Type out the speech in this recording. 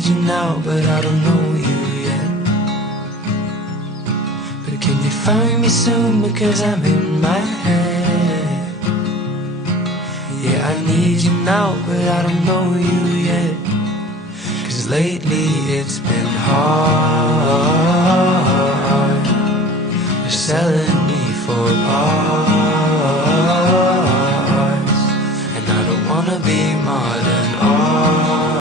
need you now, but I don't know you yet. But can you find me soon, because I'm in my head. Yeah, I need you now, but I don't know you yet. 'Cause lately it's been hard. You're selling me for a part.